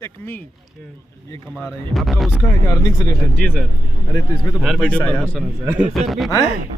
टेकमी ये कमा रहे हैं। आपका उसका है क्या अर्निंग से रिलेटेड? जी सर। अरे तो इसमें तो बहुत पैसा है यार।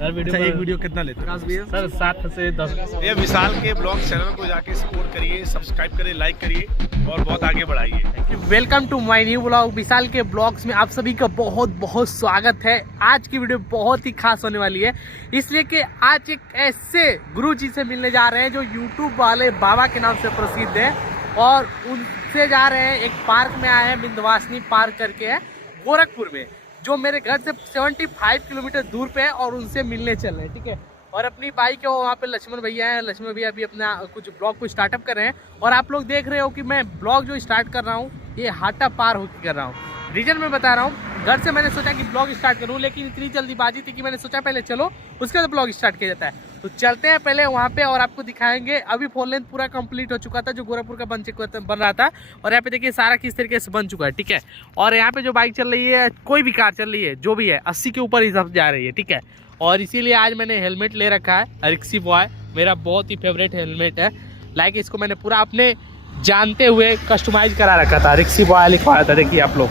हर वीडियो एक वीडियो कितना लेते हैं सर? 7 से 10। ये विशाल के ब्लॉग चैनल को जाके सपोर्ट करिए, सब्सक्राइब करिए, लाइक करिए और बहुत आगे बढ़ाइए। Welcome to my new blog. Vishal के ब्लॉग्स में आप सभी का बहुत बहुत स्वागत है। आज की वीडियो बहुत ही खास होने वाली है, इसलिए कि आज एक ऐसे गुरु जी से मिलने जा रहे हैं जो यूट्यूब वाले बाबा के नाम से प्रसिद्ध है, और उनसे जा रहे हैं। एक पार्क में आए हैं, विंध्यवासिनी पार्क करके है गोरखपुर में, जो मेरे घर से 75 किलोमीटर दूर पे है, और उनसे मिलने चल रहे हैं। ठीक है, और अपनी बाइक है वहाँ पे लक्ष्मण भैया हैं। लक्ष्मण भैया अभी अपना कुछ ब्लॉग को स्टार्टअप कर रहे हैं, और आप लोग देख रहे हो कि मैं ब्लॉग जो स्टार्ट कर रहा हूँ ये हाटा पार होकर कर रहा हूँ। रीजन मैं बता रहा हूँ, घर से मैंने सोचा कि ब्लॉग स्टार्ट करूँ, लेकिन इतनी जल्दीबाजी थी कि मैंने सोचा पहले चलो उसके बाद ब्लॉग स्टार्ट किया जाता है। तो चलते हैं पहले वहाँ पे और आपको दिखाएंगे। अभी 4 लेन पूरा कंप्लीट हो चुका था जो गोरखपुर का बन रहा था, और यहाँ पे देखिए सारा किस तरीके से बन चुका है। ठीक है, और यहाँ पे जो बाइक चल रही है, कोई भी कार चल रही है, जो भी है 80 के ऊपर ही सब जा रही है। ठीक है, और इसीलिए आज मैंने हेलमेट ले रखा है। रिक्सी बॉय मेरा बहुत ही फेवरेट हेलमेट है। लाइक इसको मैंने पूरा अपने जानते हुए कस्टमाइज करा रखा था, रिक्सी बॉय लिखवाया था, देखिए आप लोग।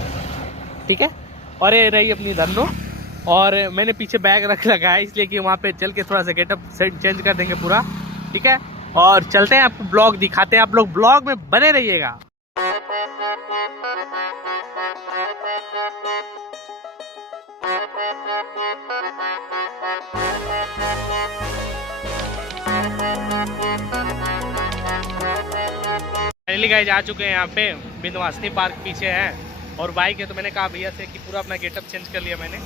ठीक है, और ये रही अपनी धन्नो, और मैंने पीछे बैग रख लगा है इसलिए कि वहाँ पे चल के थोड़ा सा गेटअप सेट चेंज कर देंगे पूरा। ठीक है, और चलते हैं, आपको ब्लॉग दिखाते हैं। आप लोग ब्लॉग में बने रहिएगा। फाइनली गाइस आ चुके हैं यहाँ पे, विंध्यवासिनी पार्क पीछे है, और बाइक है तो मैंने कहा भैया से कि पूरा अपना गेटअप चेंज कर लिया मैंने,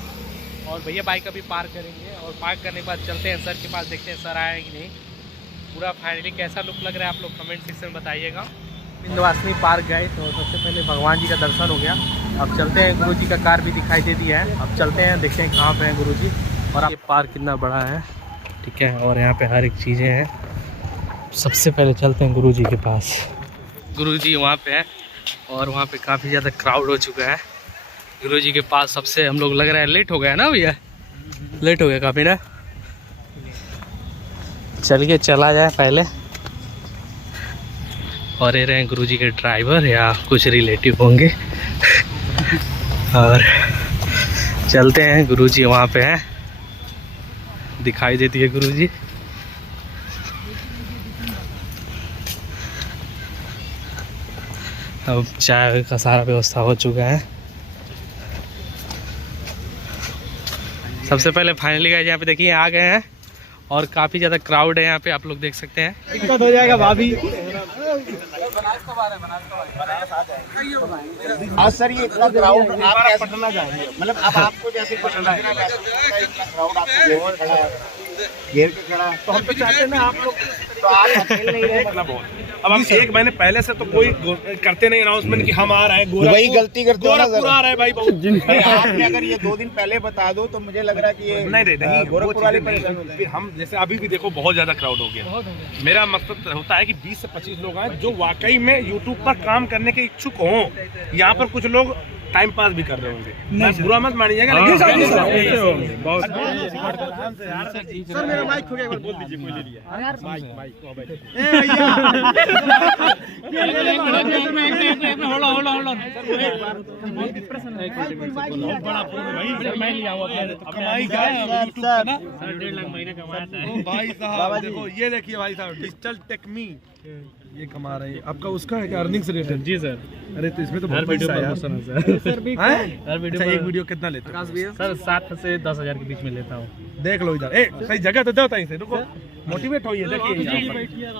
और भैया बाइक अभी पार्क करेंगे, और पार्क करने के बाद चलते हैं सर के पास, देखते हैं सर आए कि नहीं। पूरा फाइनली कैसा लुक लग रहा है आप लोग कमेंट सेक्शन में बताइएगा। विंध्यवासिनी पार्क गए तो सबसे पहले भगवान जी का दर्शन हो गया। अब चलते हैं, गुरु जी का कार भी दिखाई दे दिया है। अब चलते हैं, देखते हैं कहाँ पे हैं गुरु जी, और ये पार्क कितना बड़ा है। ठीक है, और यहाँ पे हर एक चीज़ें हैं। सबसे पहले चलते हैं गुरु जी के पास। गुरु जी वहाँ पे है, और वहाँ पे काफ़ी ज़्यादा क्राउड हो चुका है। गुरु जी के पास सबसे हम लोग लग रहा है लेट हो गया ना भैया, लेट हो गया काफ़ी ना। चलिए चला जाए पहले। और ये रहे गुरु जी के ड्राइवर या कुछ रिलेटिव होंगे। और चलते हैं, गुरु जी वहाँ पे हैं, दिखाई देती है गुरु जी। अब चाय का सारा व्यवस्था हो चुका है। सबसे पहले फाइनली गाइस यहाँ पे देखिए आ गए हैं, और काफ़ी ज़्यादा क्राउड है यहाँ पे, आप लोग देख सकते हैं। दिक्कत हो जाएगा भाभी। आज सर ये इतना क्राउड आप कैसे पढ़ना चाहेंगे? मतलब अब आपको जैसे पढ़ना है, इतना क्राउड आपको घेर के खड़ा है, तो हम तो चाहते हैं ना आप लोग, तो आप अकेले नहीं रहे। अब हम एक महीने पहले से तो कोई करते नहीं अनाउंसमेंट कि हम आ रहे हैं। वही गलती करते हो ना सर। आ रहा है भाई बहुत। आपने अगर ये 2 दिन पहले बता दो तो मुझे लग रहा है कि ये नहीं गोरखपुर वाले फिर हम जैसे अभी भी देखो बहुत ज्यादा क्राउड हो गया। मेरा मकसद होता है कि 20 से 25 लोग आए जो वाकई में यूट्यूब पर काम करने के इच्छुक हों। यहाँ पर कुछ लोग टाइम पास भी कर रहे होंगे, नहीं बुरा मत मानिएगा। सर मेरा माइक हो गया, बोल दीजिए कोई ले लिया माइक भाई साहब। देखो ये देखिए भाई साहब, डिजिटल टेकमी ये कमा रहे हैं। आपका उसका है क्या अर्निंग से रिलेटेड? जी सर। अरे तो इसमें तो बहुत पैसा है यार। हर वीडियो एक वीडियो कितना लेते हैं सर? 7 से 10 हज़ार के बीच में लेता हूँ। देख लो इधर, सही जगह तो दो ताई से, रुको मोटिवेट होइए।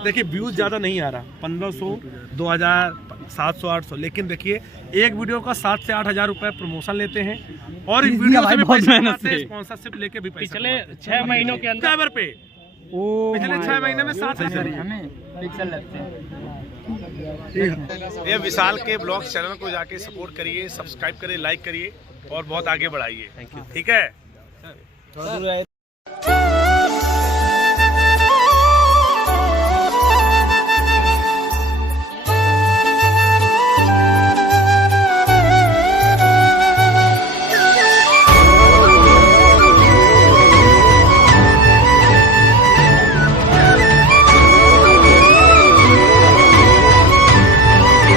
देखिए व्यूज ज्यादा नहीं आ रहा, 1500 2000 700 800, लेकिन देखिए एक वीडियो का 7 से 8 हज़ार रुपए प्रमोशन लेते हैं, और इस वीडियो से भी पैसा कमाते हैं, स्पॉन्सरशिप लेके भी पैसा। पिछले 6 महीनों के अंदर पे पिछले 6 महीने में 7 हज़ार पिक्सल लगते हैं। ये विशाल के ब्लॉग चैनल को जाके सपोर्ट करिए, सब्सक्राइब करिए, लाइक करिए और बहुत आगे बढ़ाइए। ठीक है।